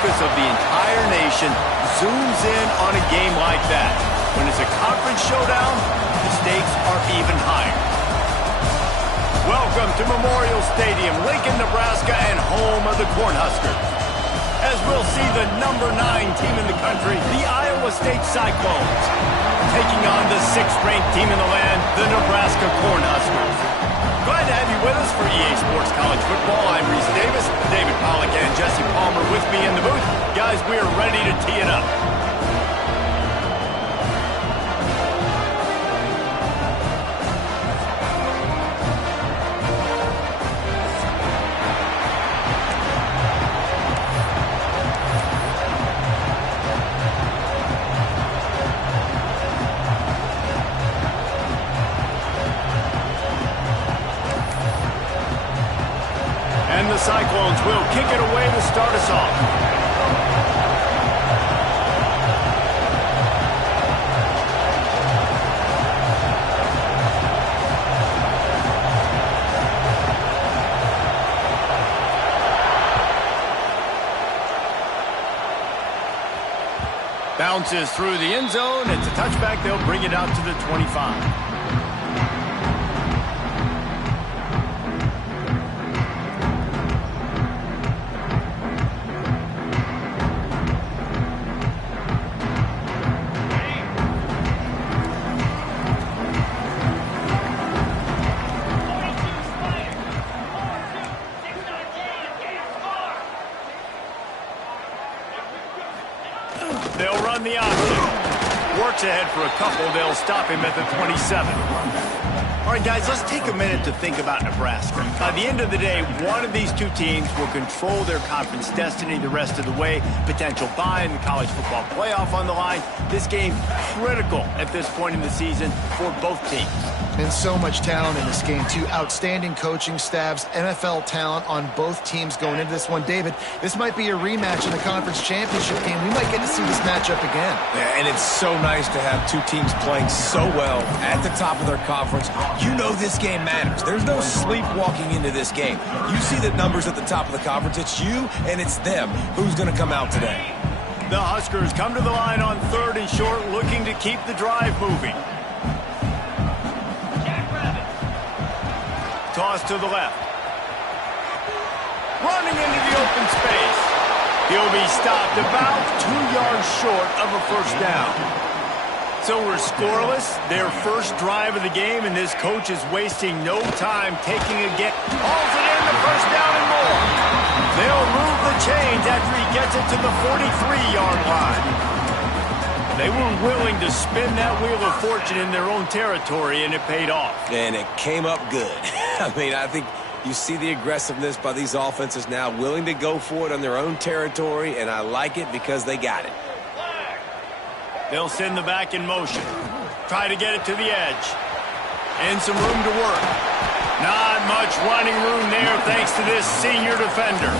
focus of the entire nation zooms in on a game like that. When it's a conference showdown, the stakes are even higher. Welcome to Memorial Stadium, Lincoln, Nebraska, and home of the Cornhuskers. As we'll see the #9 team in the country, the Iowa State Cyclones, taking on the 6th-ranked team in the land, the Nebraska Cornhuskers. Glad to have you with us for EA Sports College Football. I'm Reese Davis, David Pollack, and Jesse Palmer with me in the booth. Guys, we are ready to tee it up. And the Cyclones will kick it away to start us off. Bounces through the end zone. It's a touchback. They'll bring it out to the 25. They'll run the option. Works ahead for a couple. They'll stop him at the 27. All right, guys, let's take a minute to think about Nebraska. By the end of the day, one of these two teams will control their conference destiny the rest of the way. Potential bye in the college football playoff on the line. This game critical at this point in the season for both teams. And so much talent in this game, too. Outstanding coaching staffs, NFL talent on both teams going into this one. David, this might be a rematch in the conference championship game. We might get to see this matchup again. Yeah, and it's so nice to have two teams playing so well at the top of their conference. You know this game matters. There's no sleepwalking into this game. You see the numbers at the top of the conference. It's you and it's them. Who's going to come out today? The Huskers come to the line on 3rd and short, looking to keep the drive moving. Toss to the left. Running into the open space. He'll be stopped about 2 yards short of a first down. So we're scoreless. Their first drive of the game, and this coach is wasting no time taking a get. Hauls it in, the first down and more. They'll move the chains after he gets it to the 43-yard line. They were willing to spin that wheel of fortune in their own territory, and it paid off. And it came up good. I mean, I think you see the aggressiveness by these offenses now, willing to go for it on their own territory, and I like it because they got it. They'll send the back in motion. Try to get it to the edge. And some room to work. Not much running room there thanks to this senior defender.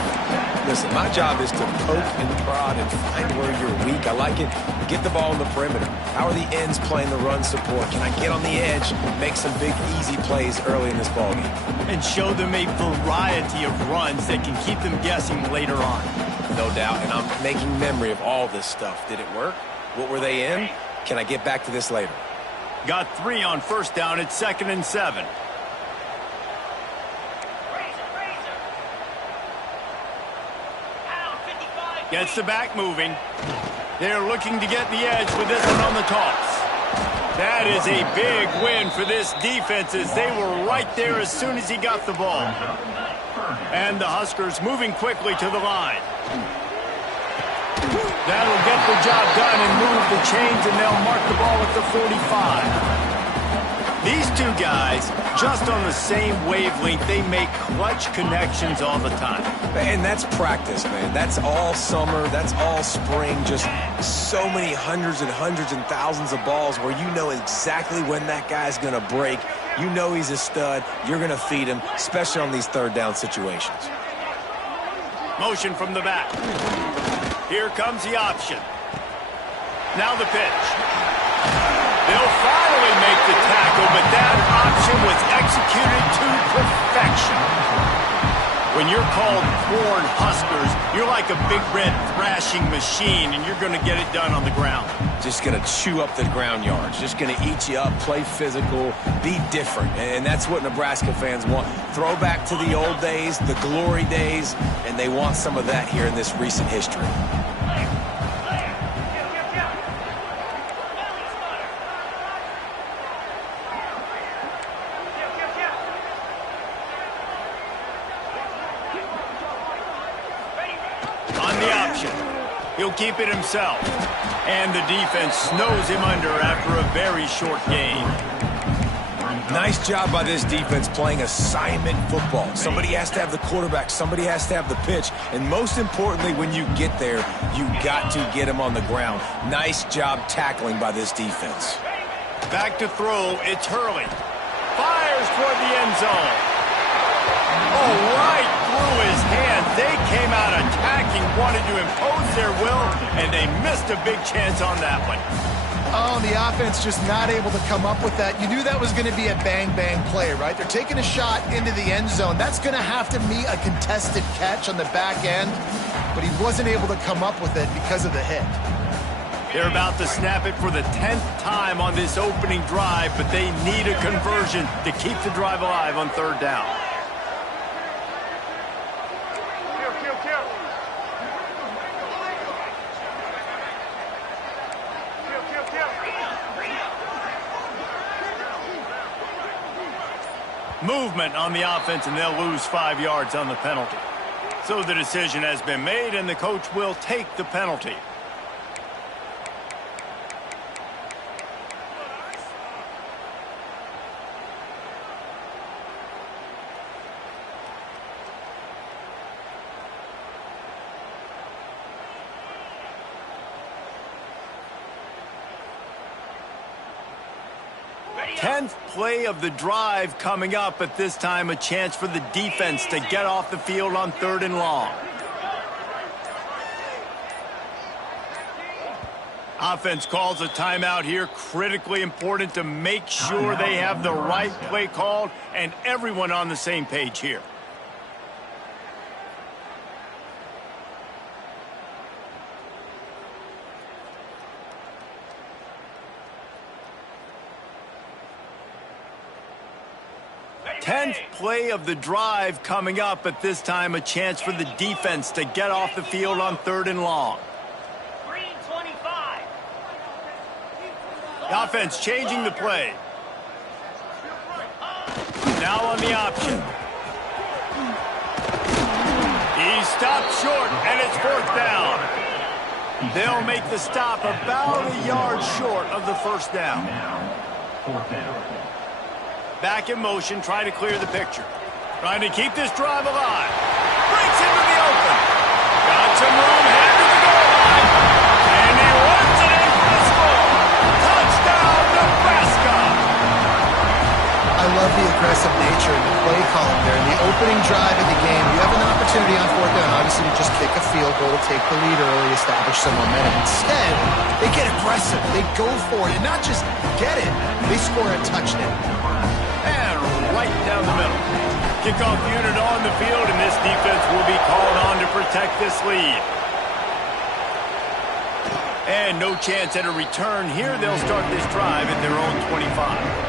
Listen, my job is to poke and prod and find where you're weak. I like it. Get the ball in the perimeter. How are the ends playing the run support? Can I get on the edge, make some big, easy plays early in this ballgame? And show them a variety of runs that can keep them guessing later on. No doubt, and I'm making memory of all this stuff. Did it work? What were they in? Can I get back to this later? Got 3 on first down at 2nd and 7. Gets the back moving. They're looking to get the edge with this one on the toss. That is a big win for this defense as they were right there as soon as he got the ball. And the Huskers moving quickly to the line. That'll get the job done and move the chains, and they'll mark the ball at the 45. These two guys, just on the same wavelength, they make clutch connections all the time. And that's practice, man. That's all summer. That's all spring. Just so many hundreds and thousands of balls where you know exactly when that guy's going to break. You know he's a stud. You're going to feed him, especially on these 3rd down situations. Motion from the back. Here comes the option. Now the pitch. They'll finally make the tackle, but that option was executed to perfection. When you're called Corn Huskers, You're like a big red thrashing machine, and you're going to get it done on the ground. Just going to chew up the ground yards. Just going to eat you up, play physical, be different. And that's what Nebraska fans want. Throw back to the old days, the glory days, and they want some of that here in this recent history. He'll keep it himself. And the defense snows him under after a very short game. Nice job by this defense playing assignment football. Somebody has to have the quarterback. Somebody has to have the pitch. And most importantly, when you get there, you got to get him on the ground. Nice job tackling by this defense. Back to throw. It's Hurley. Fires toward the end zone. Oh, right through his hands. They came out attacking, wanted to impose their will, and they missed a big chance on that one. Oh, the offense just not able to come up with that. You knew that was going to be a bang-bang play, right? They're taking a shot into the end zone. That's going to have to meet a contested catch on the back end, but he wasn't able to come up with it because of the hit. They're about to snap it for the 10th time on this opening drive, but they need a conversion to keep the drive alive on third down. Movement on the offense, and they'll lose 5 yards on the penalty. So the decision has been made, and the coach will take the penalty. Tenth play of the drive coming up, at this time a chance for the defense to get off the field on 3rd and long. Offense calls a timeout here, critically important to make sure they have the right play called and everyone on the same page here. Tenth play of the drive coming up, at this time a chance for the defense to get off the field on 3rd and long. The offense changing the play. Now on the option. He stopped short, and it's 4th down. They'll make the stop about a yard short of the 1st down. Back in motion, trying to clear the picture. Trying to keep this drive alive. Breaks into the open. Got some room, headed to the goal line. And he runs it in for the score. Touchdown, Nebraska! I love the aggressive nature and the play calling there. In the opening drive of the game, you have an opportunity on 4th down, obviously, to just kick a field goal, take the lead early, establish some momentum. Instead, they get aggressive. They go for it. And not just get it, they score a touchdown. And right down the middle. Kickoff unit on the field, and this defense will be called on to protect this lead. And no chance at a return here. They'll start this drive at their own 25.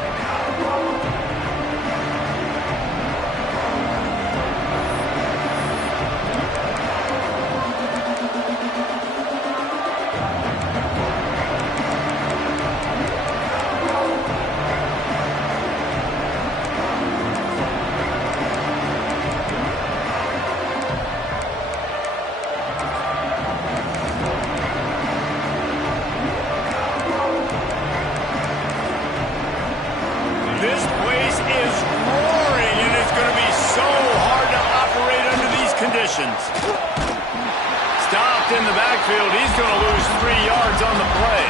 Stopped in the backfield. He's going to lose 3 yards on the play.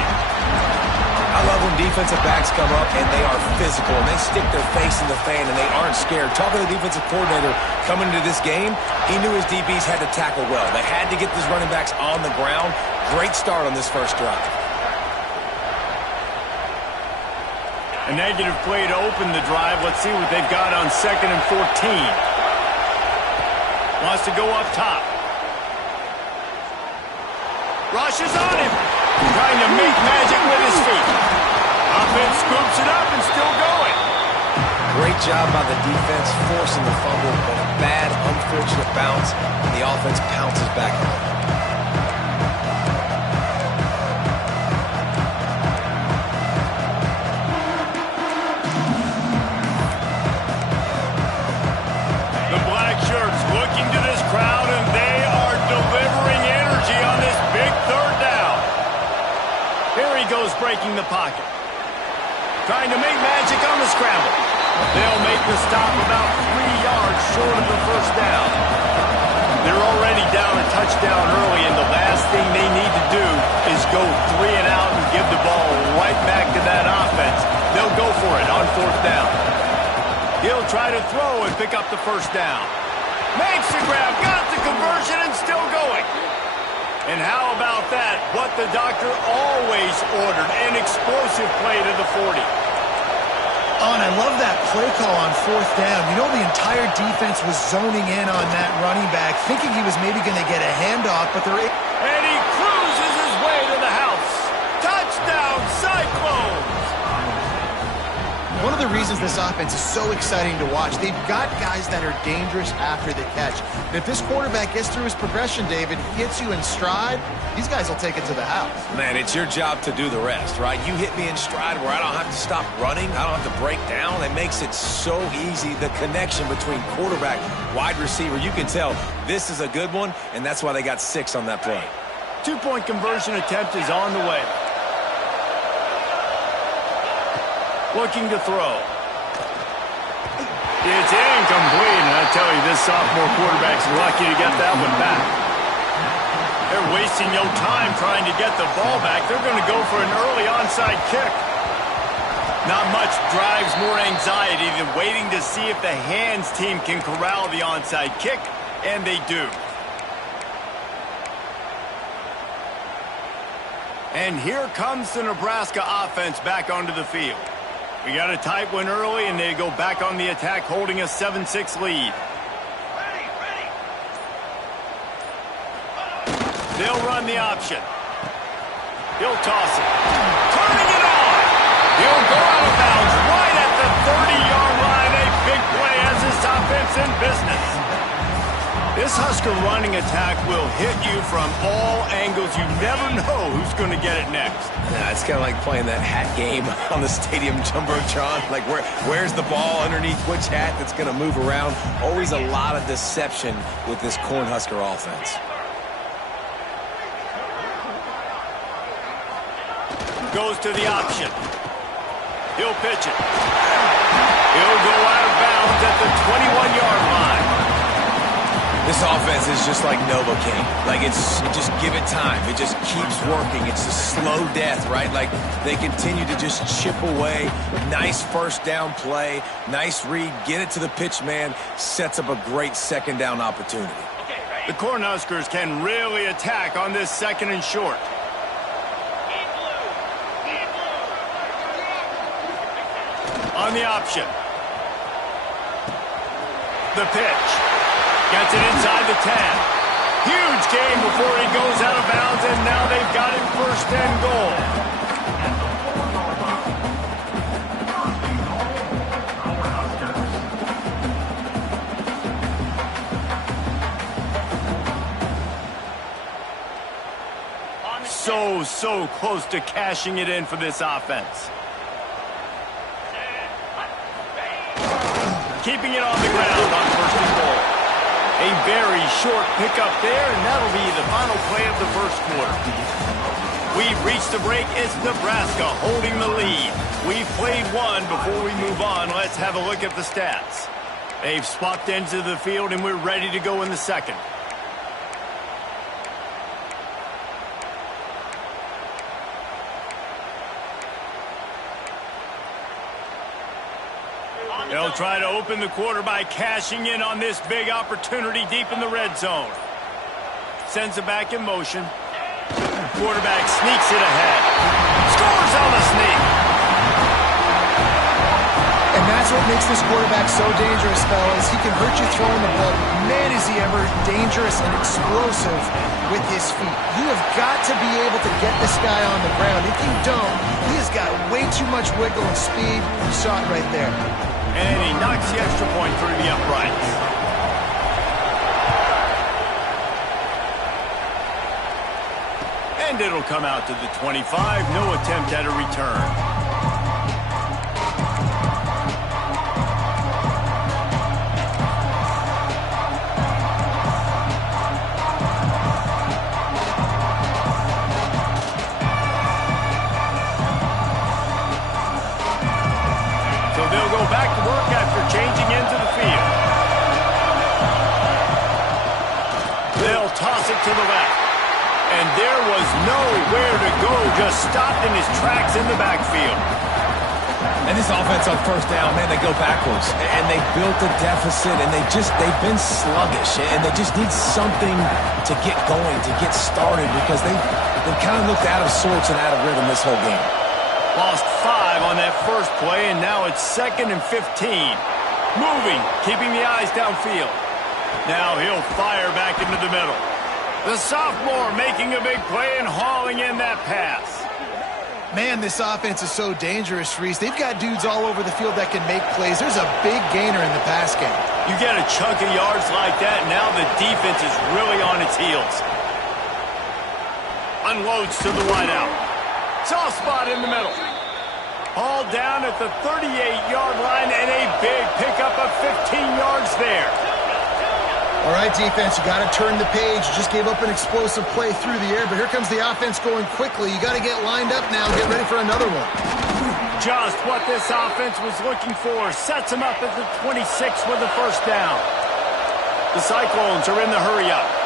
I love when defensive backs come up and they are physical and they stick their face in the fan and they aren't scared. Talking to the defensive coordinator coming into this game, he knew his DBs had to tackle well. They had to get these running backs on the ground. Great start on this first drive. A negative play to open the drive. Let's see what they've got on 2nd and 14. Wants to go up top. Rushes on him. Trying to make magic with his feet. Offense scoops it up and still going. Great job by the defense forcing the fumble, but a bad, unfortunate bounce, and the offense pounces back on it. The black shirts looking to this crowd, and they are delivering energy on this big third down. Here he goes breaking the pocket. Trying to make magic on the scramble. They'll make the stop about 3 yards short of the first down. They're already down a touchdown early, and the last thing they need to do is go 3 and out and give the ball right back to that offense. They'll go for it on 4th down. He'll try to throw and pick up the first down. Makes the grab, got the conversion, and still going. And how about that? What the doctor always ordered, an explosive play to the 40. Oh, and I love that play call on 4th down. You know, the entire defense was zoning in on that running back, thinking he was maybe going to get a handoff, but they're... And he cruises his way to the house. Touchdown, Cyclone! One of the reasons this offense is so exciting to watch, they've got guys that are dangerous after the catch. And if this quarterback gets through his progression, David, hits you in stride, these guys will take it to the house. Man, it's your job to do the rest, right? You hit me in stride where I don't have to stop running. I don't have to break down. It makes it so easy. The connection between quarterback, wide receiver, you can tell this is a good one, and that's why they got 6 on that play. 2-point conversion attempt is on the way. Looking to throw. It's incomplete, and I tell you, this sophomore quarterback's lucky to get that one back. They're wasting no time trying to get the ball back. They're going to go for an early onside kick. Not much drives more anxiety than waiting to see if the hands team can corral the onside kick, and they do. And here comes the Nebraska offense back onto the field. We got a tight one early, and they go back on the attack, holding a 7-6 lead. They'll run the option. He'll toss it. Turning it on. He'll go out of bounds right at the 30-yard line. A big play as this offense in business. This Husker running attack will hit you from all angles. You never know who's going to get it next. Yeah, it's kind of like playing that hat game on the stadium jumbotron. Like, where's the ball underneath which hat that's going to move around? Always a lot of deception with this Cornhusker offense. Goes to the option. He'll pitch it. He'll go out of bounds at the 21-yard line. This offense is just like Novocaine. Like, just give it time. It just keeps working. It's a slow death, right? Like, they continue to just chip away. Nice first down play. Nice read. Get it to the pitch man. Sets up a great second down opportunity. The Cornhuskers can really attack on this 2nd and short. On the option. The pitch. Gets it inside the 10. Huge game before he goes out of bounds, and now they've got it 1st and goal. So close to cashing it in for this offense. Keeping it on the ground on 1st and goal. A very short pickup there, and that'll be the final play of the 1st quarter. We've reached the break. It's Nebraska holding the lead. We've played one. Before we move on, let's have a look at the stats. They've swapped into the field, and we're ready to go in the 2nd. They'll try to open the quarter by cashing in on this big opportunity deep in the red zone. Sends it back in motion. Quarterback sneaks it ahead. Scores on the sneak. And that's what makes this quarterback so dangerous, fellas. He can hurt you throwing the ball. Man, is he ever dangerous and explosive with his feet. You have got to be able to get this guy on the ground. If you don't, he has got way too much wiggle and speed. You saw it right there. And he knocks the extra point through the uprights. And it'll come out to the 25. No attempt at a return. Changing into the field. They'll toss it to the left. And there was nowhere to go, just stopped in his tracks in the backfield. And this offense on first down, man, they go backwards. And they built a deficit, and they've been sluggish. And they just need something to get going, to get started, because they've kind of looked out of sorts and out of rhythm this whole game. Lost 5 on that first play, and now it's 2nd and 15. Moving, keeping the eyes downfield. Now he'll fire back into the middle. The sophomore making a big play and hauling in that pass. Man, this offense is so dangerous, Reese. They've got dudes all over the field that can make plays. There's a big gainer in the pass game. You get a chunk of yards like that, now the defense is really on its heels. Unloads to the wideout. Soft spot in the middle. All down at the 38-yard line, and a big pickup of 15 yards there. All right, defense, you got to turn the page. You just gave up an explosive play through the air, but here comes the offense going quickly. You got to get lined up now, get ready for another one. Just what this offense was looking for. Sets him up at the 26 with the first down. The Cyclones are in the hurry-up.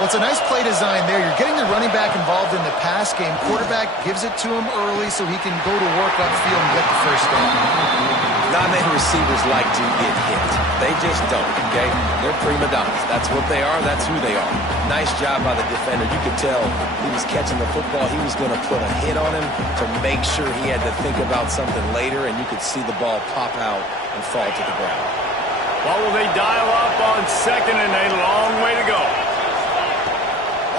Well, it's a nice play design there. You're getting the running back involved in the pass game. Quarterback gives it to him early so he can go to work upfield and get the first down. Not many receivers like to get hit. They just don't, okay? They're prima donnas. That's what they are. That's who they are. Nice job by the defender. You could tell he was catching the football. He was going to put a hit on him to make sure he had to think about something later, and you could see the ball pop out and fall to the ground. What will they dial up on second, and a long way to go?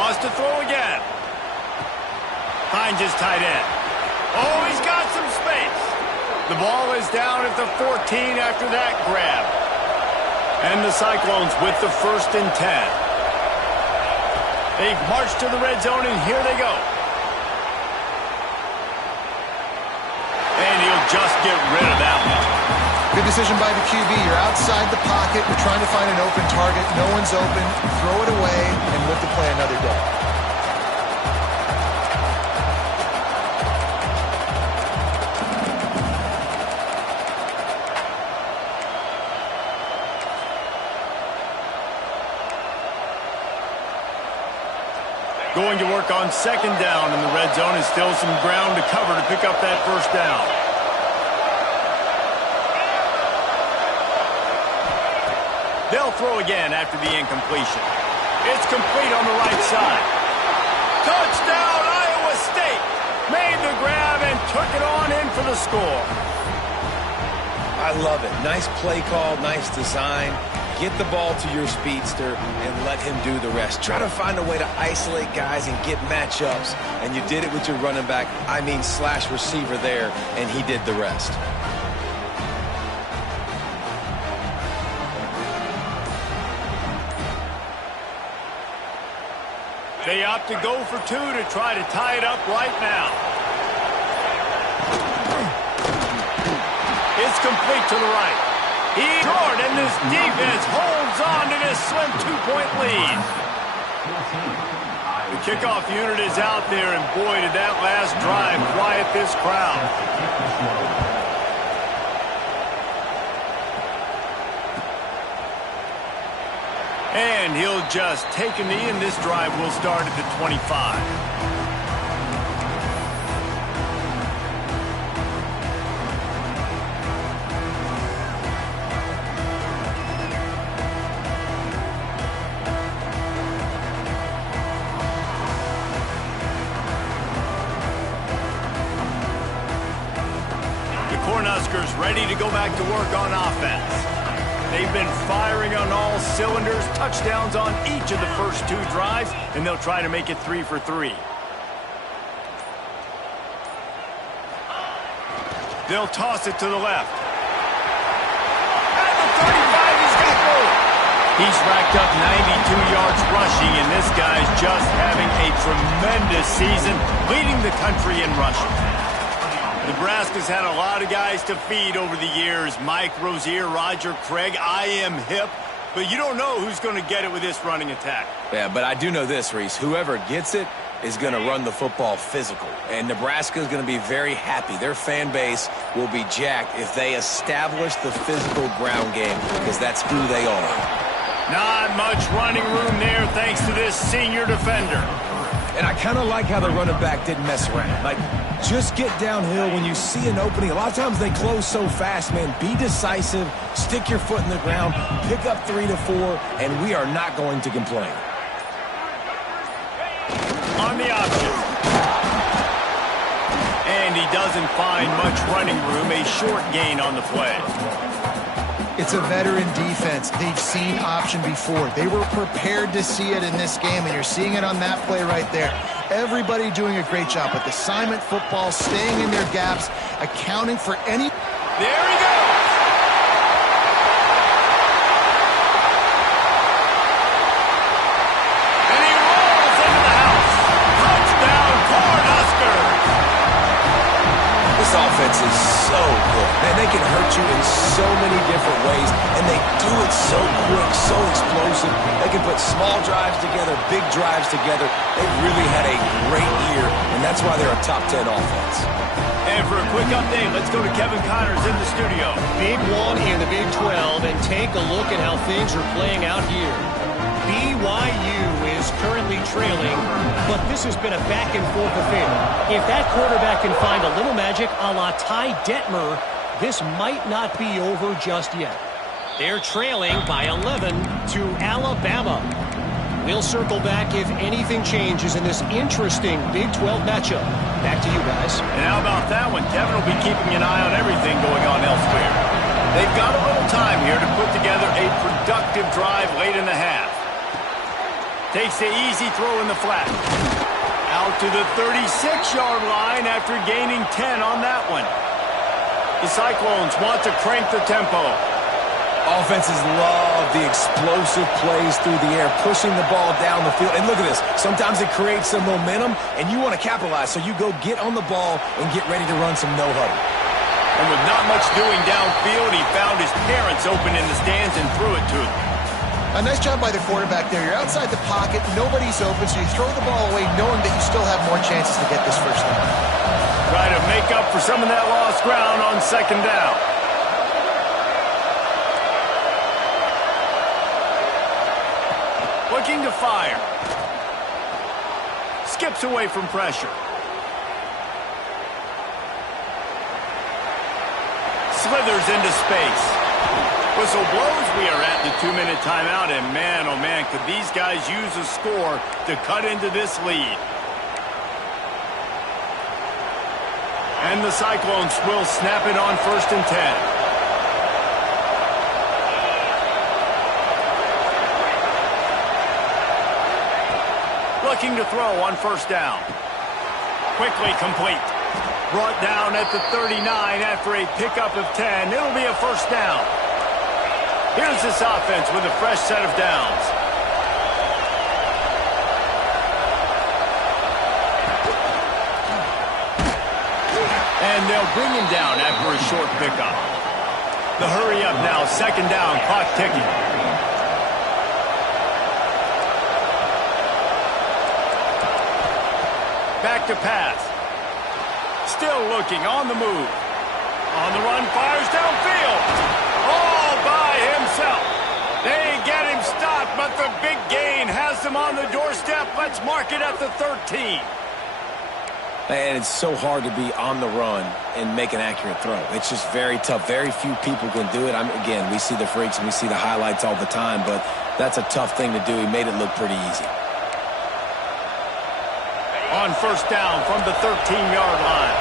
Wants to throw again. Finds his tight end. Oh, he's got some space. The ball is down at the 14 after that grab. And the Cyclones with the 1st and 10. They've marched to the red zone, and here they go. And he'll just get rid of that one. Good decision by the QB. You're outside the pocket. You're trying to find an open target. No one's open. Throw it away and live to play another day. Going to work on second down in the red zone, and still some ground to cover to pick up that first down. They'll throw again after the incompletion. It's complete on the right side. Touchdown, Iowa State! Made the grab and took it on in for the score. I love it. Nice play call, nice design. Get the ball to your speedster and let him do the rest. Try to find a way to isolate guys and get matchups, and you did it with your running back, slash receiver there, and he did the rest. They opt to go for 2 to try to tie it up right now. It's complete to the right. He's short, and this defense holds on to this slim 2-point lead. The kickoff unit is out there, and boy, did that last drive quiet this crowd. And he'll just take a knee, and this drive will start at the 25. Cornhuskers ready ready to go back to work on offense. They've been firing on all cylinders, touchdowns on each of the first 2 drives, and they'll try to make it 3 for 3. They'll toss it to the left. At the 35, he's got goal. He's racked up 92 yards rushing, and this guy's just having a tremendous season, leading the country in rushing. Nebraska's had a lot of guys to feed over the years. Mike Rozier, Roger Craig, I am hip. But you don't know who's going to get it with this running attack. Yeah, but I do know this, Reese. Whoever gets it is going to run the football physical. And Nebraska is going to be very happy. Their fan base will be jacked if they establish the physical ground game, because that's who they are. Not much running room there thanks to this senior defender. And I kind of like how the running back didn't mess around. Like, just get downhill when you see an opening. A lot of times they close so fast, man. Be decisive, stick your foot in the ground, pick up 3 to 4, and we are not going to complain. On the option. And he doesn't find much running room. A short gain on the play. It's a veteran defense. They've seen option before. They were prepared to see it in this game, and you're seeing it on that play right there. Everybody doing a great job with assignment football, staying in their gaps, accounting for any... There he goes! And he rolls into the house. Touchdown, Cornhuskers! This offense is so good. Man, they can hurt you in so many different ways, and they do it so quick, so explosive. They can put small drives together, big drives together. They've really had a great year, and that's why they're a top 10 offense. And for a quick update, let's go to Kevin Connors in the studio. Big one in the Big 12, and take a look at how things are playing out here. BYU is currently trailing, but this has been a back-and-forth affair. If that quarterback can find a little magic a la Ty Detmer, this might not be over just yet. They're trailing by 11 to Alabama. We'll circle back if anything changes in this interesting Big 12 matchup. Back to you guys. And how about that one? Kevin will be keeping an eye on everything going on elsewhere. They've got a little time here to put together a productive drive late in the half. Takes the easy throw in the flat. Out to the 36-yard line after gaining 10 on that one. The Cyclones want to crank the tempo. Offenses love the explosive plays through the air, pushing the ball down the field. And look at this. Sometimes it creates some momentum, and you want to capitalize. So you go get on the ball and get ready to run some no-huddle. And with not much doing downfield, he found his parents open in the stands and threw it to them. A nice job by the quarterback there. You're outside the pocket, nobody's open, so you throw the ball away knowing that you still have more chances to get this first down. Try to make up for some of that lost ground on second down. Looking to fire. Skips away from pressure. Slithers into space. Whistle blows. We are at the 2-minute timeout, and man, oh man, could these guys use a score to cut into this lead. And the Cyclones will snap it on 1st and 10. Looking to throw on 1st down. Quickly complete. Brought down at the 39 after a pickup of 10. It'll be a 1st down. Here's this offense with a fresh set of downs. And they'll bring him down after a short pickup. The hurry up now, 2nd down, clock ticking. Back to pass. Still looking, on the move. On the run, fires downfield. All by himself. They get him stopped, but the big gain has them on the doorstep. Let's mark it at the 13. And it's so hard to be on the run and make an accurate throw. It's just very tough. Very few people can do it. Again, we see the freaks and we see the highlights all the time, but that's a tough thing to do. He made it look pretty easy. On 1st down from the 13-yard line.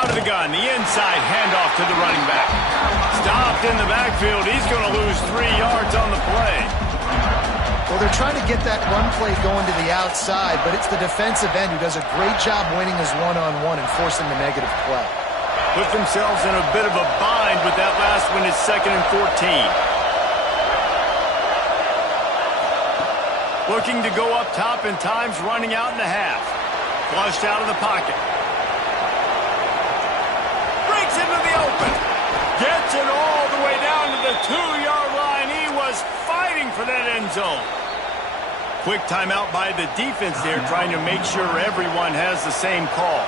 Out of the gun, the inside handoff to the running back. Stopped in the backfield. He's going to lose 3 yards on the play. Well, they're trying to get that run play going to the outside, but it's the defensive end who does a great job winning his one-on-one and forcing the negative play. Put themselves in a bit of a bind with that last one. It's 2nd and 14. Looking to go up top in times, running out in the half. Flushed out of the pocket. Breaks into the open. Gets it all the way down to the 2-yard line. He was fighting for that end zone. Quick timeout by the defense there, trying to make sure everyone has the same call.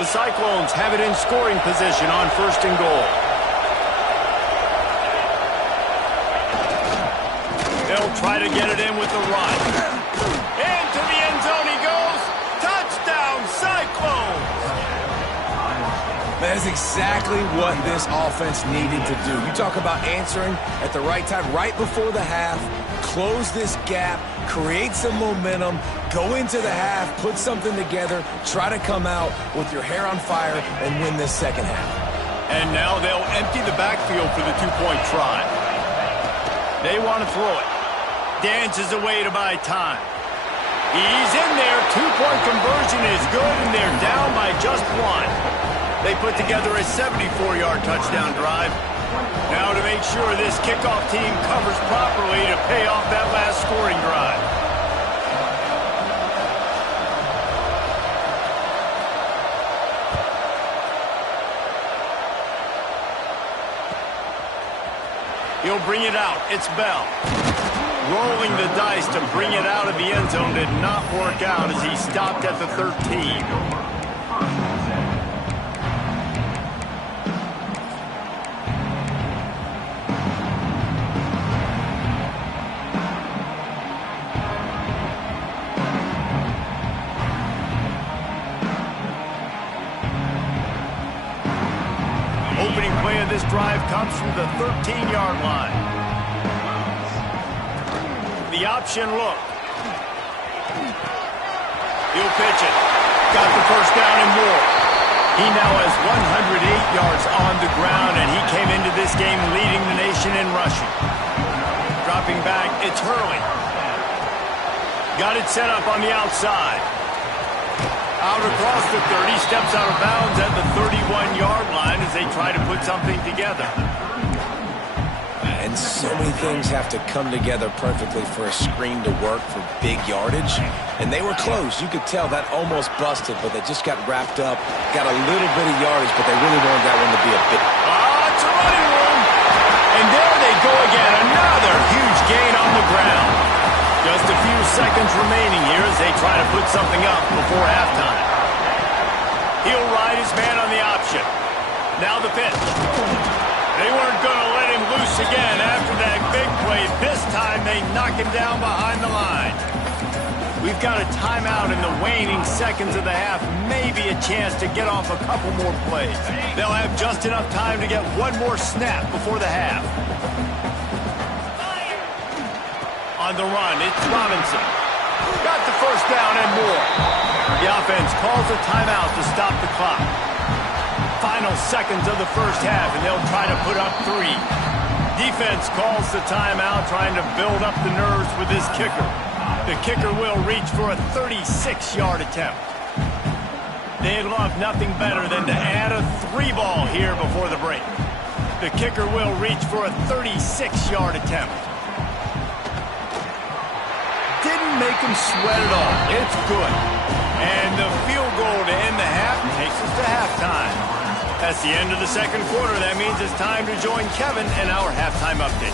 The Cyclones have it in scoring position on 1st and goal. They'll try to get it in with the run. Into the end zone he goes. Touchdown, Cyclones! That is exactly what this offense needed to do. You talk about answering at the right time, right before the half, close this gap, create some momentum, go into the half, put something together, try to come out with your hair on fire and win this second half. And now they'll empty the backfield for the 2-point try. They want to throw it. Dances away to buy time. He's in there. 2-point conversion is good, and they're down by just 1. They put together a 74-yard touchdown drive. Now to make sure this kickoff team covers properly to pay off that last scoring drive. He'll bring it out. It's Bell. Rolling the dice to bring it out of the end zone did not work out as he stopped at the 13. Opening play of this drive comes from the 13-yard line. The option look. He'll pitch it. Got the first down and more. He now has 108 yards on the ground, and he came into this game leading the nation in rushing. Dropping back, it's Hurley. Got it set up on the outside. Out across the 30, steps out of bounds at the 31-yard line as they try to put something together. And so many things have to come together perfectly for a screen to work for big yardage. And they were close. You could tell that almost busted, but they just got wrapped up, got a little bit of yardage, but they really wanted that one to be a bit. It's a running room. And there they go again. Another huge gain on the ground. Just a few seconds remaining here as they try to put something up before halftime. He'll ride his man on the option. Now the pitch. They weren't going to let him loose again after that big play. This time they knock him down behind the line. We've got a timeout in the waning seconds of the half. Maybe a chance to get off a couple more plays. They'll have just enough time to get one more snap before the half. On the run, it's Robinson. Got the first down and more. The offense calls a timeout to stop the clock. Final seconds of the first half, and they'll try to put up 3. Defense calls the timeout, trying to build up the nerves with this kicker. The kicker will reach for a 36-yard attempt. They'd love nothing better than to add a 3-ball here before the break. The kicker will reach for a 36-yard attempt. Didn't make him sweat at all. It's good. And the field goal to end the half takes us to halftime. That's the end of the second quarter. That means it's time to join Kevin in our halftime update.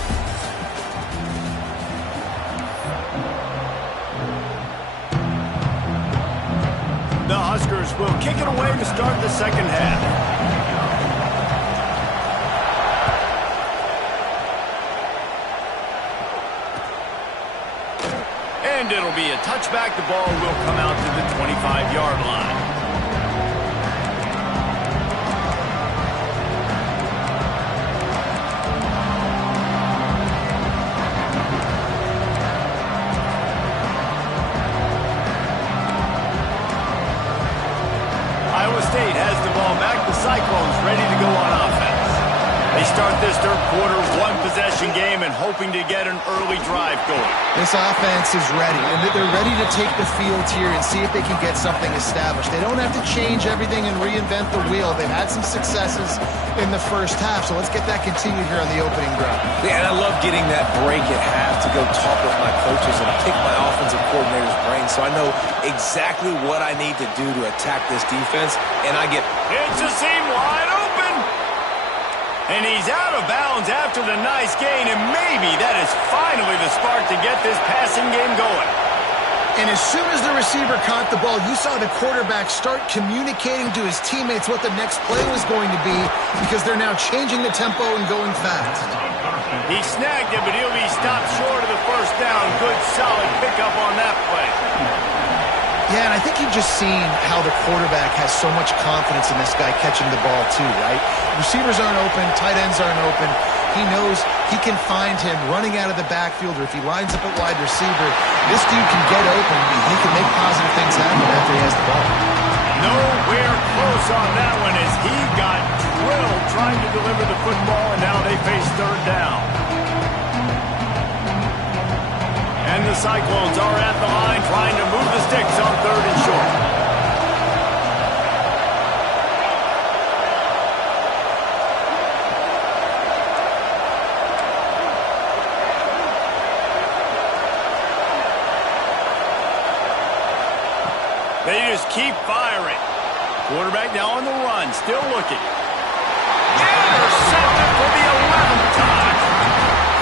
The Huskers will kick it away to start the second half. And it'll be a touchback. The ball will come out to the 25-yard line. this third quarter one-possession game and hoping to get an early drive going. This offense is ready, and they're ready to take the field here and see if they can get something established. They don't have to change everything and reinvent the wheel. They've had some successes in the first half, so let's get that continued here on the opening drive. Yeah, and I love getting that break at half to go talk with my coaches and pick my offensive coordinator's brain so I know exactly what I need to do to attack this defense, and I get... It's a seam wide open! And he's out of bounds after the nice gain, and maybe that is finally the spark to get this passing game going. And as soon as the receiver caught the ball, you saw the quarterback start communicating to his teammates what the next play was going to be because they're now changing the tempo and going fast. He snagged it, but he'll be stopped short of the first down. Good, solid pickup on that play. Yeah, and I think you've just seen how the quarterback has so much confidence in this guy catching the ball too, right? Receivers aren't open, tight ends aren't open. He knows he can find him running out of the backfield, or if he lines up at wide receiver, this dude can get open. He can make positive things happen after he has the ball. Nowhere close on that one as he got drilled trying to deliver the football, and now they face third down. And the Cyclones are at the line trying to move the sticks on third and short. They just keep firing. Quarterback now on the run, still looking. Intercepted for the 11th time.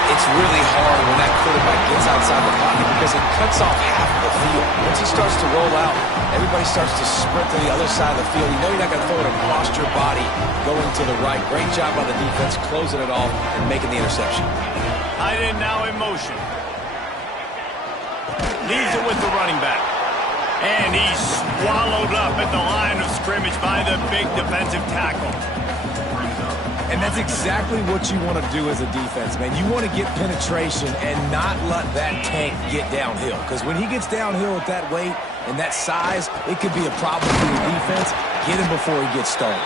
It's really hard when that quarterback gets outside the pocket because it cuts off half the field. Once he starts to roll out, everybody starts to sprint to the other side of the field. You know you're not going to throw it across your body going to the right. Great job by the defense closing it off and making the interception. Tight end now in motion. Leaves it with the running back. And he's swallowed up at the line of scrimmage by the big defensive tackle. And that's exactly what you want to do as a defense, man. You want to get penetration and not let that tank get downhill. Because when he gets downhill with that weight and that size, it could be a problem for your defense. Get him before he gets started.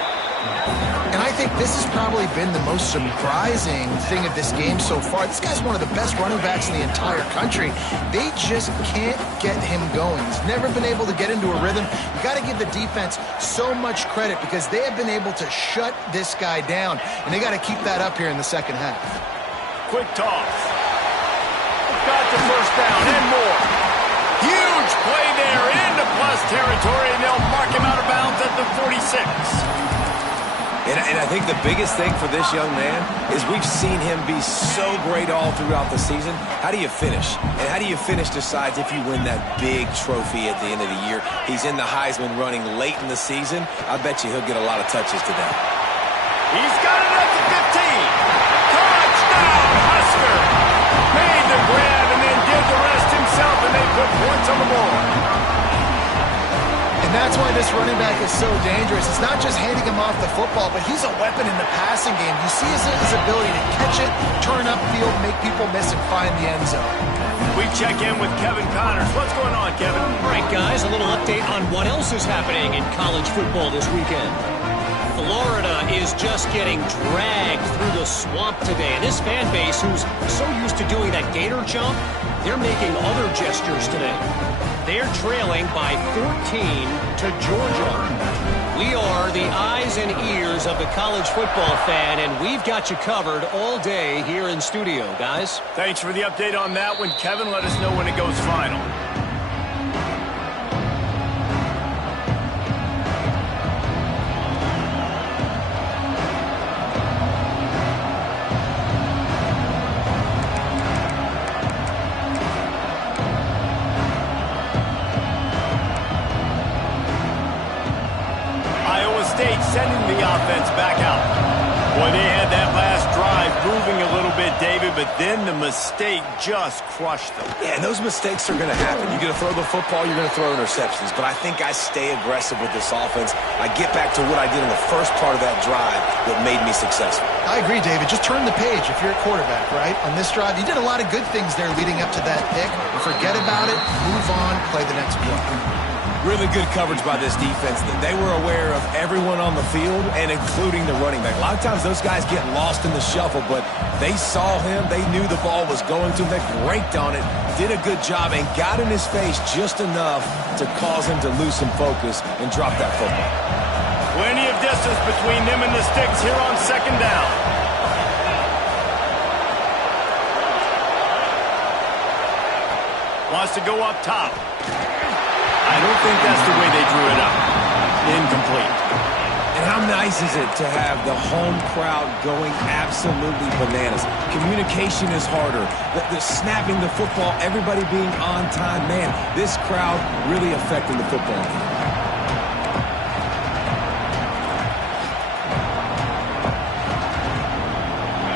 And I think this has probably been the most surprising thing of this game so far. This guy's one of the best running backs in the entire country. They just can't get him going. He's never been able to get into a rhythm. You got to give the defense so much credit because they have been able to shut this guy down, and they got to keep that up here in the second half. Quick toss. Got the first down and more. Huge play there into plus territory, and they'll mark him out of bounds at the 46. And I think the biggest thing for this young man is we've seen him be so great all throughout the season. How do you finish? And how do you finish decides if you win that big trophy at the end of the year. He's in the Heisman running late in the season. I bet you he'll get a lot of touches today. He's got it at the 15. Touchdown, Husker. Made the grab and then did the rest himself, and they put points on the board. And that's why this running back is so dangerous. It's not just handing him off the football, but he's a weapon in the passing game. You see his ability to catch it, turn upfield, make people miss, and find the end zone. We check in with Kevin Connors. What's going on, Kevin? All right, guys, a little update on what else is happening in college football this weekend. Florida is just getting dragged through the swamp today. And this fan base, who's so used to doing that gator jump, they're making other gestures today. They're trailing by 14 to Georgia. We are the eyes and ears of the college football fan, and we've got you covered all day here in studio, guys. Thanks for the update on that one, Kevin. Let us know when it goes final. Sending the offense back out. Boy, they had that last drive moving a little bit, David, but then the mistake just crushed them. Yeah, and those mistakes are going to happen. You're going to throw the football, you're going to throw interceptions, but I think I stay aggressive with this offense. I get back to what I did in the first part of that drive that made me successful. I agree, David. Just turn the page if you're a quarterback, right? On this drive, you did a lot of good things there leading up to that pick. Forget about it, move on, play the next play. Really good coverage by this defense. They were aware of everyone on the field and including the running back. A lot of times those guys get lost in the shuffle, but they saw him. They knew the ball was going to him. They braked on it, did a good job, and got in his face just enough to cause him to lose some focus and drop that football. Plenty of distance between them and the sticks here on second down. Wants to go up top. I don't think that's the way they drew it up. Incomplete. And how nice is it to have the home crowd going absolutely bananas? Communication is harder. The snapping the football, everybody being on time. Man, this crowd really affecting the football game.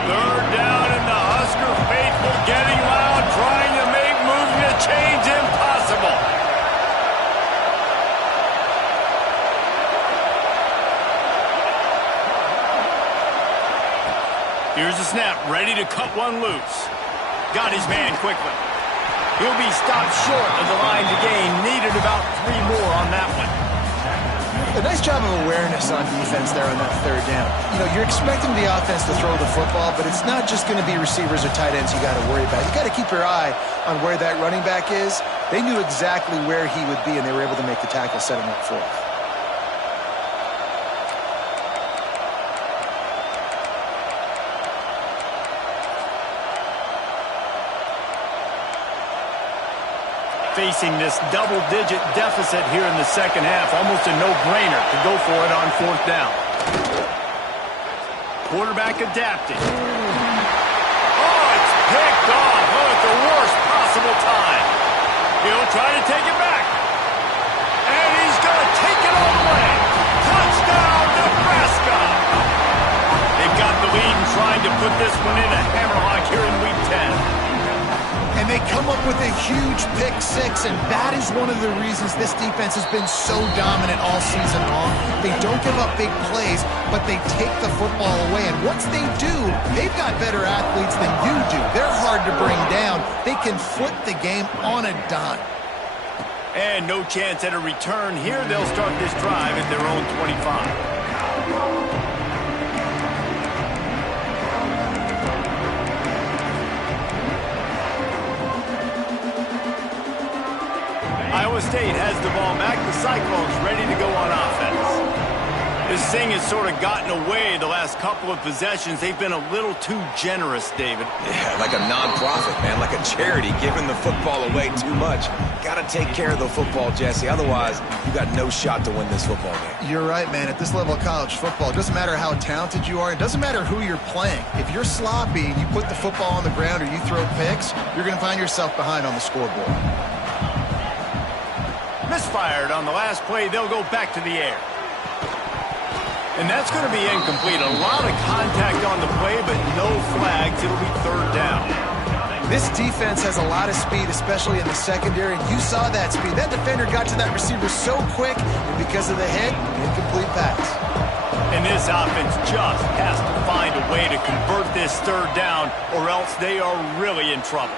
Third down and the Husker faithful getting loud, trying to make moving a change impossible. Here's the snap, ready to cut one loose. Got his man quickly. He'll be stopped short of the line to gain. Needed about 3 more on that one. A nice job of awareness on defense there on that third down. You know, you're expecting the offense to throw the football, but it's not just going to be receivers or tight ends you got to worry about. You got to keep your eye on where that running back is. They knew exactly where he would be, and they were able to make the tackle, set him up for it. Facing this double-digit deficit here in the second half, almost a no-brainer to go for it on fourth down. Quarterback adapting. Oh, it's picked off. Oh, at the worst possible time. He'll try to take it back. And he's going to take it all the way. Touchdown, Nebraska. They've got the lead and trying to put this one in a hammerlock here in Week 10. And they come up with a huge pick six, and that is one of the reasons this defense has been so dominant all season long. They don't give up big plays, but they take the football away. And once they do, they've got better athletes than you do. They're hard to bring down. They can flip the game on a dime. And no chance at a return here. They'll start this drive at their own 25. Iowa State has the ball back. The Cyclones ready to go on offense. This thing has sort of gotten away the last couple of possessions. They've been a little too generous, David. Yeah, like a nonprofit, man, like a charity, giving the football away too much. Got to take care of the football, Jesse. Otherwise, you got no shot to win this football game. You're right, man. At this level of college football, it doesn't matter how talented you are. It doesn't matter who you're playing. If you're sloppy and you put the football on the ground or you throw picks, you're going to find yourself behind on the scoreboard. Misfired on the last play. They'll go back to the air. And that's going to be incomplete. A lot of contact on the play, but no flags. It'll be third down. This defense has a lot of speed, especially in the secondary, and you saw that speed. That defender got to that receiver so quick, and because of the hit, incomplete pass. And this offense just has to find a way to convert this third down, or else they are really in trouble.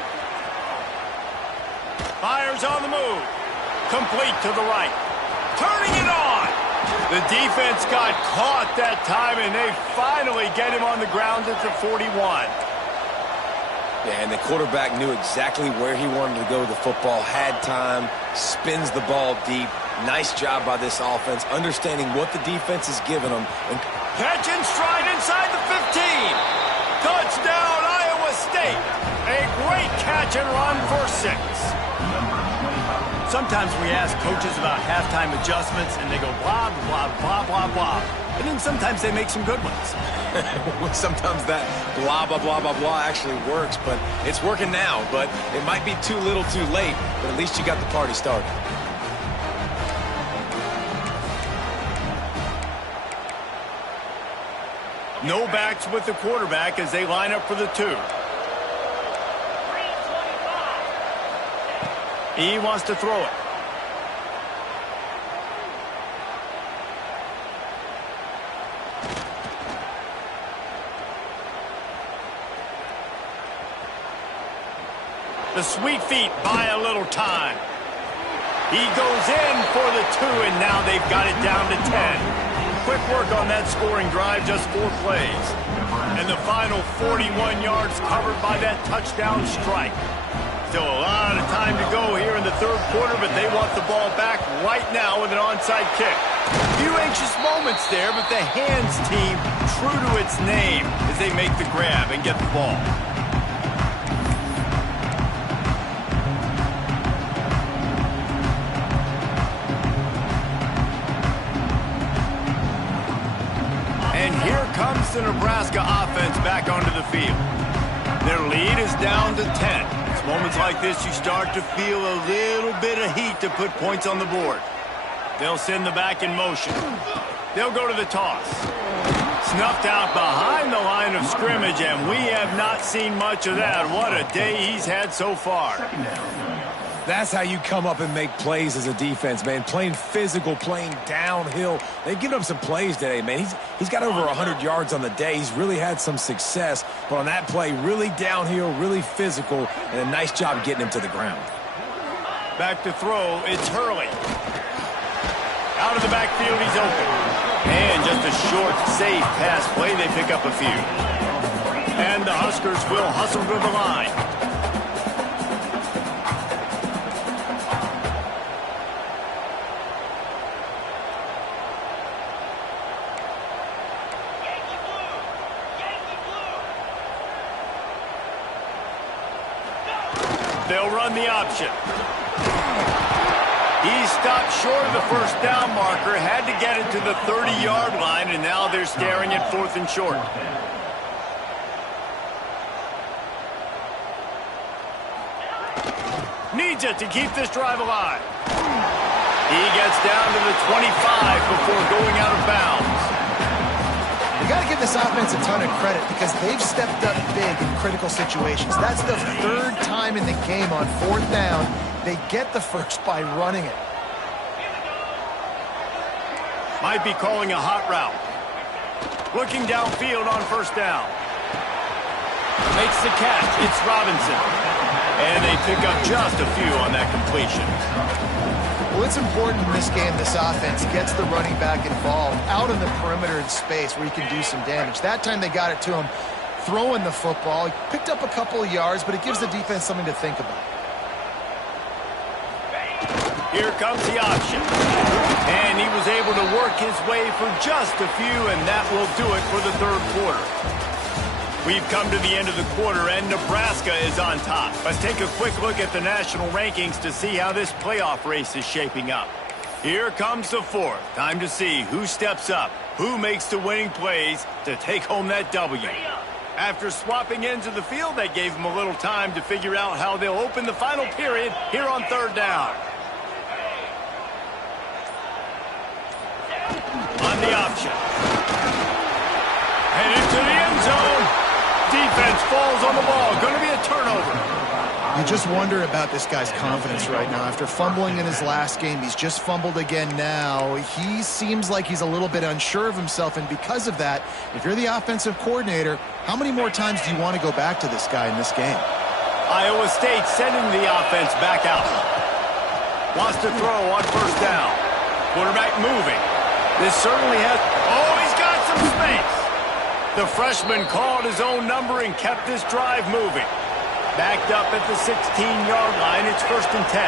Fires on the move. Complete to the right. Turning it on. The defense got caught that time, and they finally get him on the ground at the 41. Yeah, and the quarterback knew exactly where he wanted to go with the football, had time, spins the ball deep. Nice job by this offense, understanding what the defense is giving them. And catch and stride inside the 15. Touchdown, Iowa State. A great catch and run for 6. Sometimes we ask coaches about halftime adjustments, and they go blah, blah, blah, blah, blah. And then sometimes they make some good ones. Sometimes that blah, blah, blah, blah, blah actually works, but it's working now. But it might be too little too late, but at least you got the party started. No backs with the quarterback as they line up for the 2. He wants to throw it. The sweet feet buy a little time. He goes in for the 2, and now they've got it down to 10. Quick work on that scoring drive, just 4 plays. And the final 41 yards covered by that touchdown strike. Still a lot of time to go here in the third quarter, but they want the ball back right now with an onside kick. Few anxious moments there, but the hands team, true to its name, as they make the grab and get the ball. And here comes the Nebraska offense back onto the field. Their lead is down to 10. It's moments like this you start to feel a little bit of heat to put points on the board. They'll send the back in motion. They'll go to the toss. Snuffed out behind the line of scrimmage, and we have not seen much of that. What a day he's had so far. That's how you come up and make plays as a defense, man. Playing physical, playing downhill. They've given up some plays today, man. He's got over 100 yards on the day. He's really had some success. But on that play, really downhill, really physical, and a nice job getting him to the ground. Back to throw, it's Hurley. Out of the backfield, he's open. And just a short, safe pass play. They pick up a few. And the Huskers will hustle to the line. They'll run the option. He stopped short of the first down marker, had to get it to the 30-yard line, and now they're staring at 4th and short. Needs it to keep this drive alive. He gets down to the 25 before going out of bounds. You got to give this offense a ton of credit because they've stepped up big in critical situations. That's the 3rd time in the game on 4th down. They get the first by running it. Might be calling a hot route. Looking downfield on 1st down. Makes the catch. It's Robinson. And they pick up just a few on that completion. Well, it's important in this game this offense gets the running back involved out on the perimeter in space where he can do some damage. That time they got it to him throwing the football. He picked up a couple of yards, but it gives the defense something to think about. Here comes the option. And he was able to work his way for just a few, and that will do it for the 3rd quarter. We've come to the end of the quarter, and Nebraska is on top. Let's take a quick look at the national rankings to see how this playoff race is shaping up. Here comes the 4th. Time to see who steps up, who makes the winning plays to take home that W. After swapping ends of the field, that gave them a little time to figure out how they'll open the final period here on 3rd down. On the option. And into the end zone. Defense falls on the ball. Going to be a turnover. You just wonder about this guy's confidence right now. After fumbling in his last game, he's just fumbled again now. He seems like he's a little bit unsure of himself, and because of that, if you're the offensive coordinator, how many more times do you want to go back to this guy in this game? Iowa State sending the offense back out. Wants to throw on 1st down. Quarterback moving. This certainly has... Oh, he's got some space. The freshman called his own number and kept this drive moving. Backed up at the 16-yard line. It's 1st and 10.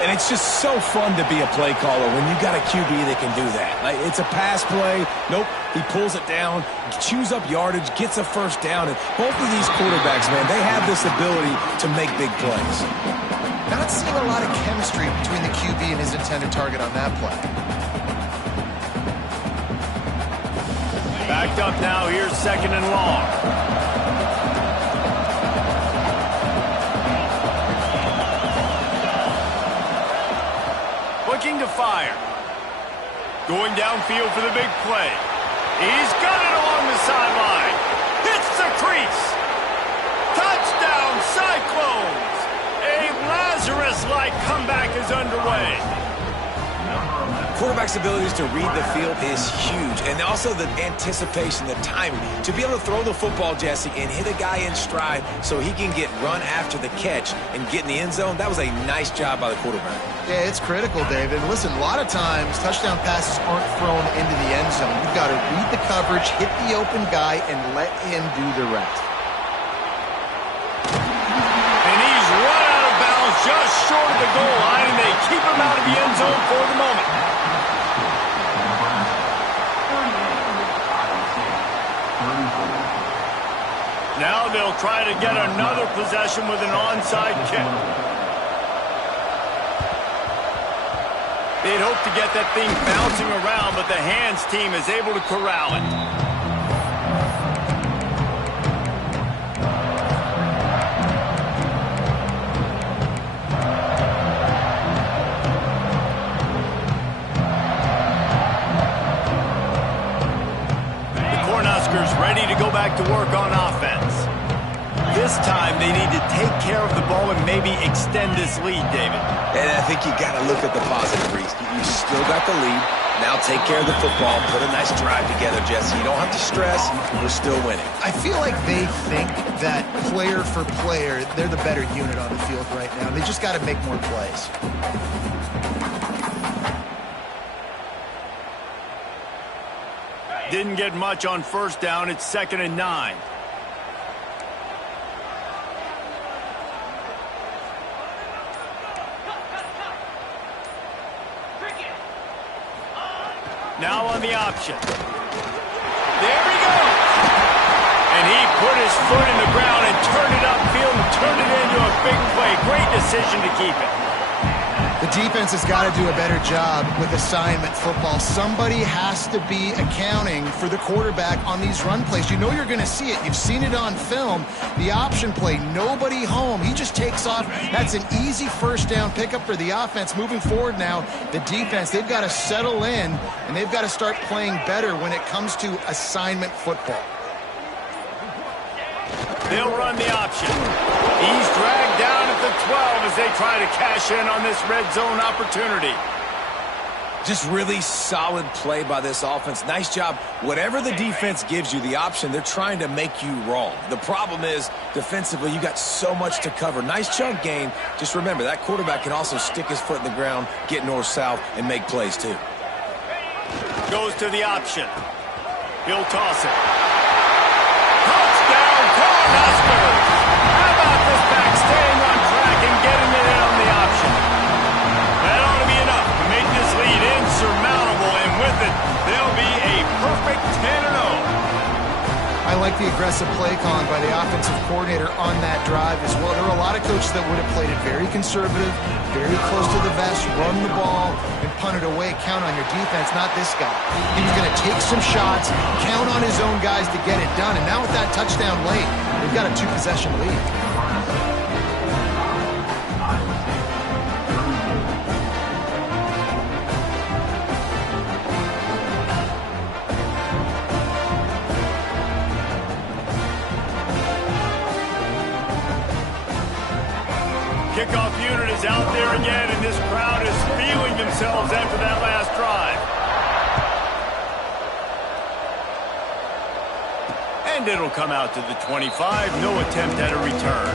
And it's just so fun to be a play caller when you got a QB that can do that. Like, it's a pass play. Nope, he pulls it down, chews up yardage, gets a 1st down. And both of these quarterbacks, man, they have this ability to make big plays. Not seeing a lot of chemistry between the QB and his intended target on that play. Backed up now. Here's 2nd and long. Looking to fire. Going downfield for the big play. He's got it along the sideline. Hits the crease. Touchdown, Cyclones. A Lazarus-like comeback is underway. quarterback's abilities to read the field is huge. And also the anticipation, the timing. To be able to throw the football, Jesse, and hit a guy in stride so he can get run after the catch and get in the end zone, that was a nice job by the quarterback. Yeah, it's critical, David. Listen, a lot of times touchdown passes aren't thrown into the end zone. You've got to read the coverage, hit the open guy, and let him do the rest. And he's run out of bounds just short of the goal line, and they keep him out of the end zone for the moment. Now they'll try to get another possession with an onside kick. They'd hope to get that thing bouncing around, but the hands team is able to corral it. The Cornhuskers ready to go back to work on offense. This time they need to take care of the ball and maybe extend this lead, David. And I think you got to look at the positive, Reese. You still got the lead. Now take care of the football. Put a nice drive together, Jesse. You don't have to stress. We're still winning. I feel like they think that player for player, they're the better unit on the field right now. They just got to make more plays. Didn't get much on first down. It's 2nd and 9. Now on the option. There he goes. And he put his foot in the ground and turned it upfield and turned it into a big play. Great decision to keep it. The defense has got to do a better job with assignment football. Somebody has to be accounting for the quarterback on these run plays. You know you're going to see it. You've seen it on film. The option play, nobody home. He just takes off. That's an easy first down pickup for the offense. Moving forward now, the defense, they've got to settle in, and they've got to start playing better when it comes to assignment football. They'll run the option. He's dragged down at the 12 as they try to cash in on this red zone opportunity. Just really solid play by this offense. Nice job. Whatever the defense gives you, the option, they're trying to make you wrong. The problem is, defensively, you got so much to cover. Nice chunk game. Just remember, that quarterback can also stick his foot in the ground, get north-south, and make plays too. Goes to the option. He'll toss it. Touchdown, Cornhuskers! How about this back staying on track and getting it in on the option? That ought to be enough to make this lead insurmountable, and with it, they'll be a perfect 10-0. I like the aggressive play calling by the offensive coordinator on that drive as well. There are a lot of coaches that would have played it very conservative, very close to the vest, run the ball, and punt it away. Count on your defense, not this guy. He was going to take some shots, count on his own guys to get it done. And now with that touchdown late, they've got a 2-possession lead. Kickoff unit is out there again, and this crowd is feeling themselves after that last drive. And it'll come out to the 25. No attempt at a return.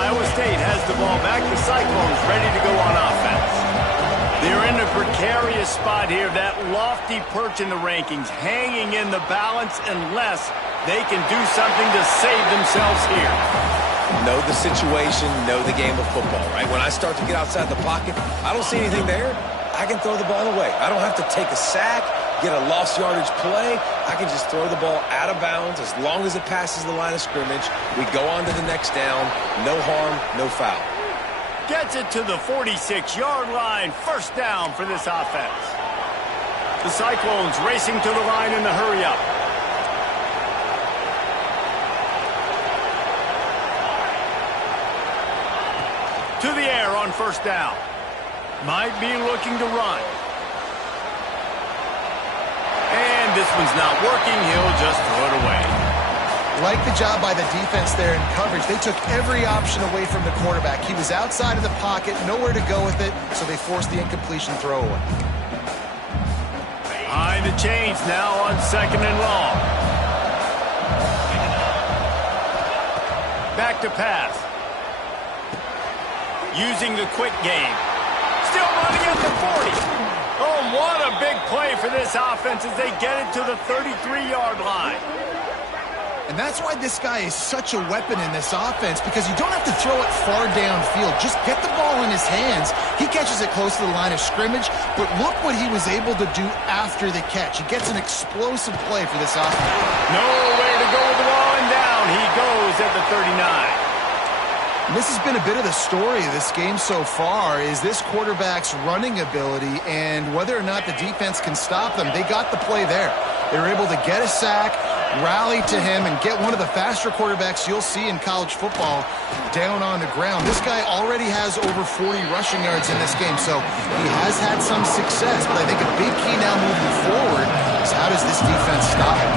Iowa State has the ball back. The Cyclones ready to go on offense. They're in a precarious spot here, that lofty perch in the rankings, hanging in the balance unless they can do something to save themselves here. Know the situation, know the game of football, right? When I start to get outside the pocket, I don't see anything there, I can throw the ball away. I don't have to take a sack, get a lost yardage play. I can just throw the ball out of bounds as long as it passes the line of scrimmage. We go on to the next down. No harm, no foul. Gets it to the 46-yard line. First down for this offense. The Cyclones racing to the line in the hurry-up. To the air on first down. Might be looking to run. And this one's not working, he'll just throw it away. Like the job by the defense there in coverage. They took every option away from the quarterback. He was outside of the pocket, nowhere to go with it, so they forced the incompletion throwaway. Behind the chains now on 2nd and long. Back to pass. Using the quick game. Still running at the 40. Oh, what a big play for this offense as they get it to the 33-yard line. And that's why this guy is such a weapon in this offense, because you don't have to throw it far downfield. Just get the ball in his hands. He catches it close to the line of scrimmage, but look what he was able to do after the catch. He gets an explosive play for this offense. Nowhere to go with the ball, and down he goes at the 39. This has been a bit of the story of this game so far, is this quarterback's running ability and whether or not the defense can stop them. They got the play there. They were able to get a sack, rally to him, and get one of the faster quarterbacks you'll see in college football down on the ground. This guy already has over 40 rushing yards in this game, so he has had some success. But I think a big key now moving forward is how does this defense stop him?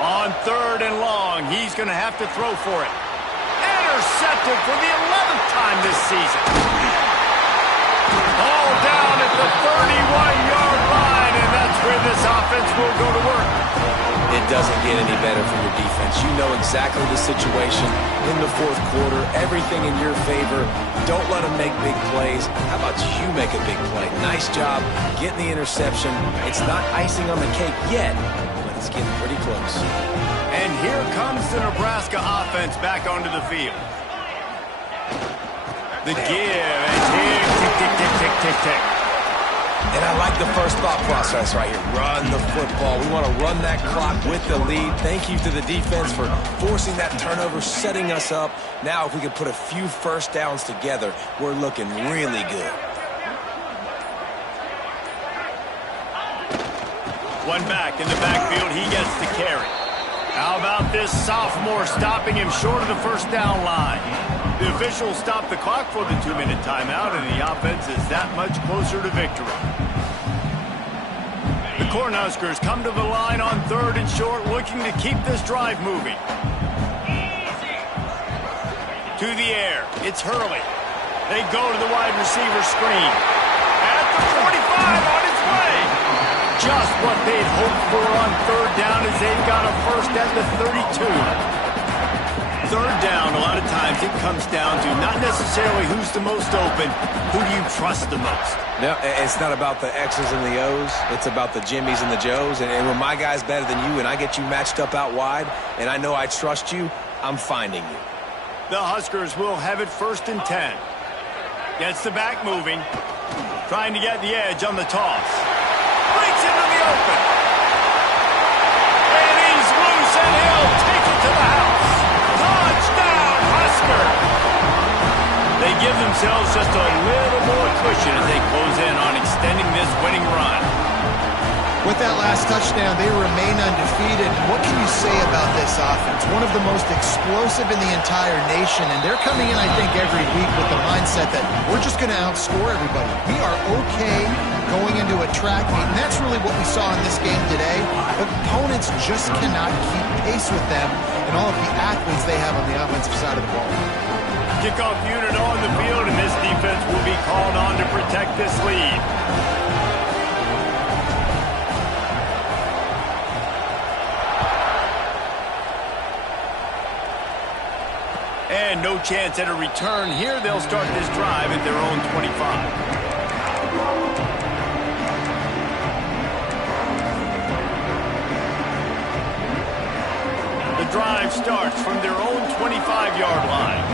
On 3rd and long, he's going to have to throw for it. Intercepted for the 11th time this season. All down at the 31-yard line, and that's where this offense will go to work. It doesn't get any better for your defense. You know exactly the situation in the 4th quarter. Everything in your favor. Don't let them make big plays. How about you make a big play? Nice job getting the interception. It's not icing on the cake yet, but it's getting pretty close. And here comes the Nebraska offense back onto the field. The give, and tick, tick, tick, tick, tick, tick, tick. And I like the first thought process right here. Run the football. We want to run that clock with the lead. Thank you to the defense for forcing that turnover, setting us up. Now, if we could put a few first downs together, we're looking really good. One back in the backfield, he gets the carry. How about this sophomore stopping him short of the first down line? The officials stop the clock for the 2-minute timeout, and the offense is that much closer to victory. The Cornhuskers come to the line on 3rd and short, looking to keep this drive moving. To the air, it's Hurley. They go to the wide receiver screen. At the 45, on its way. Just what they'd hoped for on 3rd down as they've got a first at the 32. 3rd down, a lot of times it comes down to not necessarily who's the most open, who do you trust the most? No, it's not about the X's and the O's. It's about the Jimmies and the Joes. And when my guy's better than you and I get you matched up out wide and I know I trust you, I'm finding you. The Huskers will have it 1st and 10. Gets the back moving. Trying to get the edge on the toss. Breaks into the open. And he's loose and he'll take it to the house. Touchdown, Husker! They give themselves just a little more cushion as they close in on extending this winning run. With that last touchdown, they remain undefeated. What can you say about this offense? One of the most explosive in the entire nation, and they're coming in, I think, every week with the mindset that we're just going to outscore everybody. We are okay going into a track meet, and that's really what we saw in this game today. Opponents just cannot keep pace with them and all of the athletes they have on the offensive side of the ball. Kickoff unit on the field, and this defense will be called on to protect this lead. And no chance at a return here. They'll start this drive at their own 25. The drive starts from their own 25-yard line.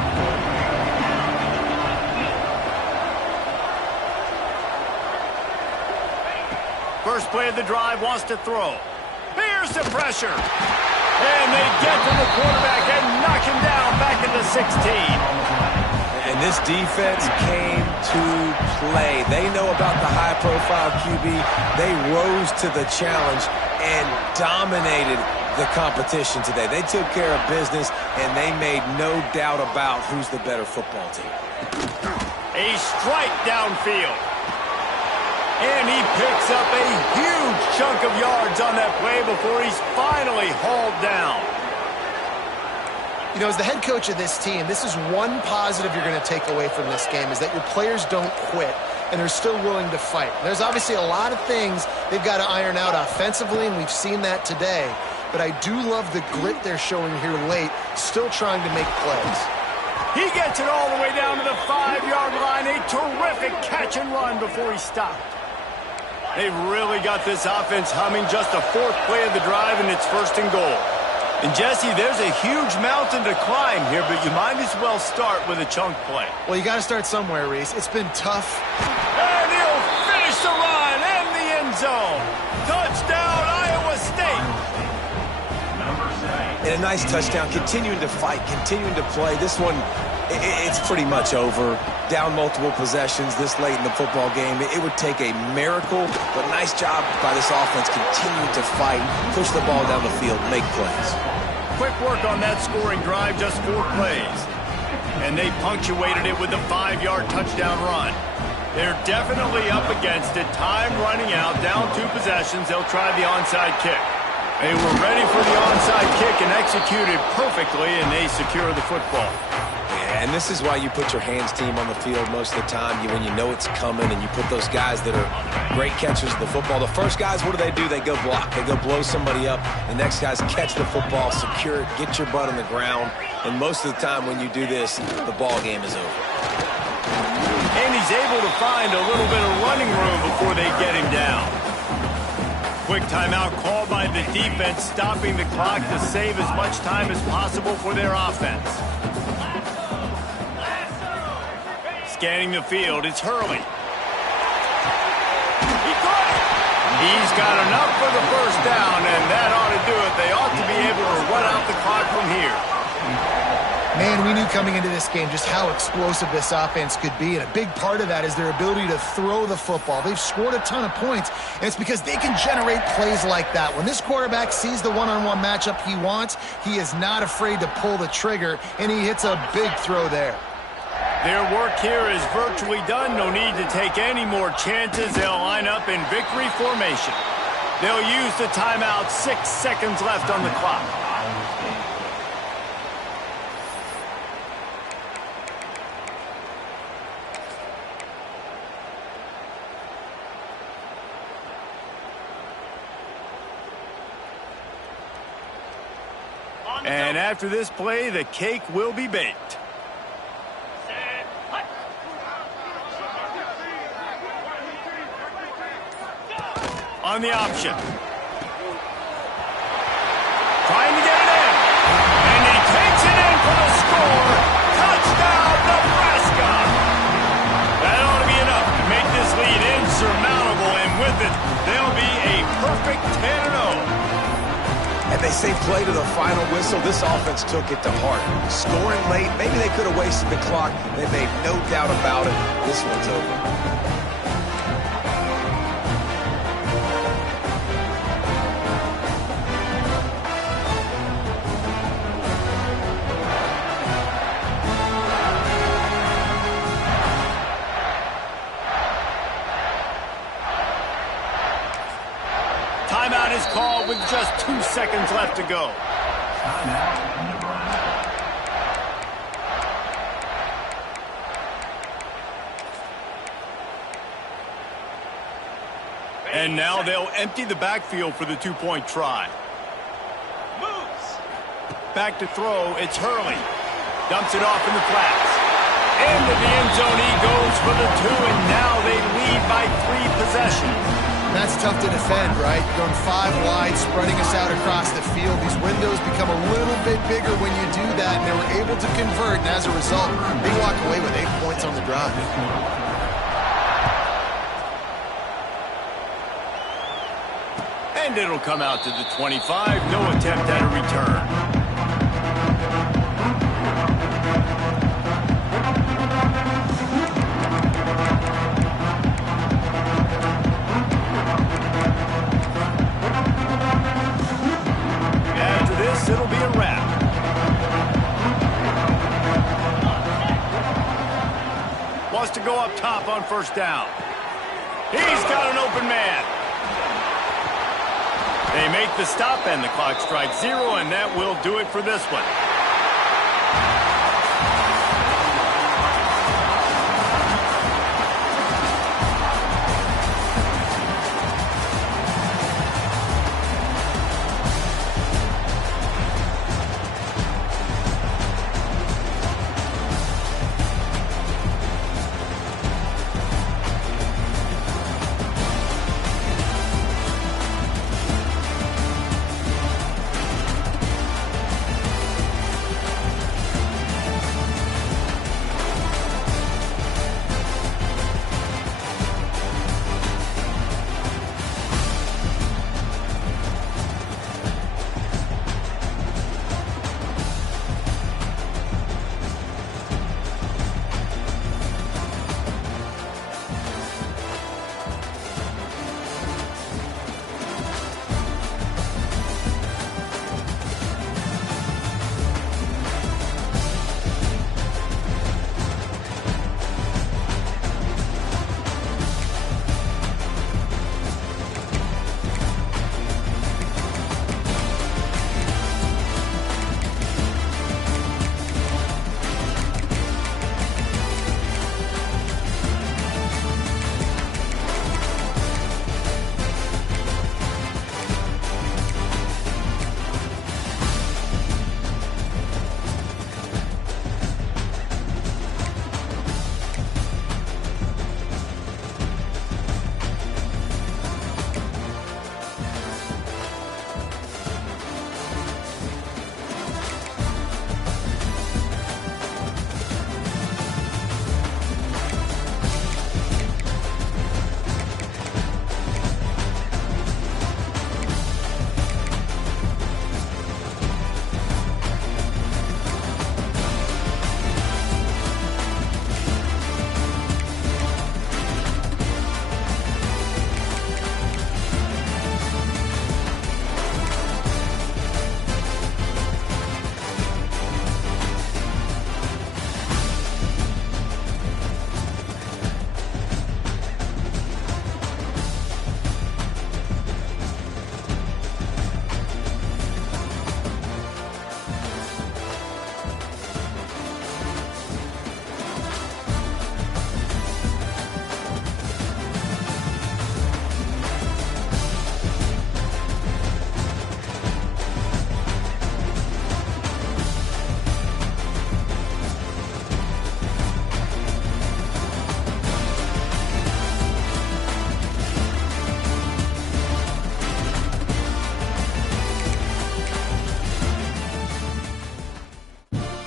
First play of the drive, wants to throw. Here's the pressure. And they get to the quarterback and knock him down back at the 16. And this defense came to play. They know about the high-profile QB. They rose to the challenge and dominated the competition today. They took care of business, and they made no doubt about who's the better football team. A strike downfield. And he picks up a huge chunk of yards on that play before he's finally hauled down. You know, as the head coach of this team, this is one positive you're going to take away from this game, is that your players don't quit and they're still willing to fight. There's obviously a lot of things they've got to iron out offensively, and we've seen that today. But I do love the grit they're showing here late, still trying to make plays. He gets it all the way down to the 5-yard line. A terrific catch and run before he stopped. They've really got this offense humming. Just the 4th play of the drive, and it's 1st and goal. And, Jesse, there's a huge mountain to climb here, but you might as well start with a chunk play. Well, you got to start somewhere, Reese. It's been tough. And he'll finish the run in the end zone. Touchdown, Iowa State. And a nice touchdown, continuing to fight, continuing to play. This one, it's pretty much over. Down multiple possessions this late in the football game. It would take a miracle, but nice job by this offense continuing to fight, push the ball down the field, make plays. Quick work on that scoring drive, just 4 plays. And they punctuated it with a 5-yard touchdown run. They're definitely up against it. Time running out, down 2 possessions. They'll try the onside kick. They were ready for the onside kick and executed perfectly, and they secure the football. Yeah, and this is why you put your hands team on the field most of the time, when you know it's coming, and you put those guys that are great catchers of the football. The first guys, what do? They go block. They go blow somebody up. The next guys catch the football, secure it, get your butt on the ground. And most of the time when you do this, the ball game is over. And he's able to find a little bit of running room before they get him down. Quick timeout called by the defense, stopping the clock to save as much time as possible for their offense. Scanning the field, it's Hurley. He caught it. He's got enough for the 1st down, and that ought to do it. They ought to be able to run out the clock from here. Man, we knew coming into this game just how explosive this offense could be, and a big part of that is their ability to throw the football. They've scored a ton of points, and it's because they can generate plays like that. When this quarterback sees the one-on-one matchup he wants, he is not afraid to pull the trigger, and he hits a big throw there. Their work here is virtually done. No need to take any more chances. They'll line up in victory formation. They'll use the timeout. 6 seconds left on the clock. And after this play, the cake will be baked. On the option. Trying to get it in. And he takes it in for the score. Touchdown, Nebraska. That ought to be enough to make this lead insurmountable. And with it, they'll be a perfect 10-0. And they say play to the final whistle. This offense took it to heart. Scoring late, maybe they could have wasted the clock. They made no doubt about it. This one's over. Timeout is called with just 2 seconds left to go. And now they'll empty the backfield for the 2-point try. Back to throw, it's Hurley. Dumps it off in the flats. Into the end zone he goes for the 2, and now they lead by 3 possessions. That's tough to defend, right? Going 5 wide, spreading us out across the field. These windows become a little bit bigger when you do that, and they were able to convert, and as a result, they walk away with 8 points on the drive. And it'll come out to the 25. No attempt at a return. It'll be a wrap. wants to go up top on first down. He's got an open man. They make the stop, and the clock strikes 0, and that will do it for this one.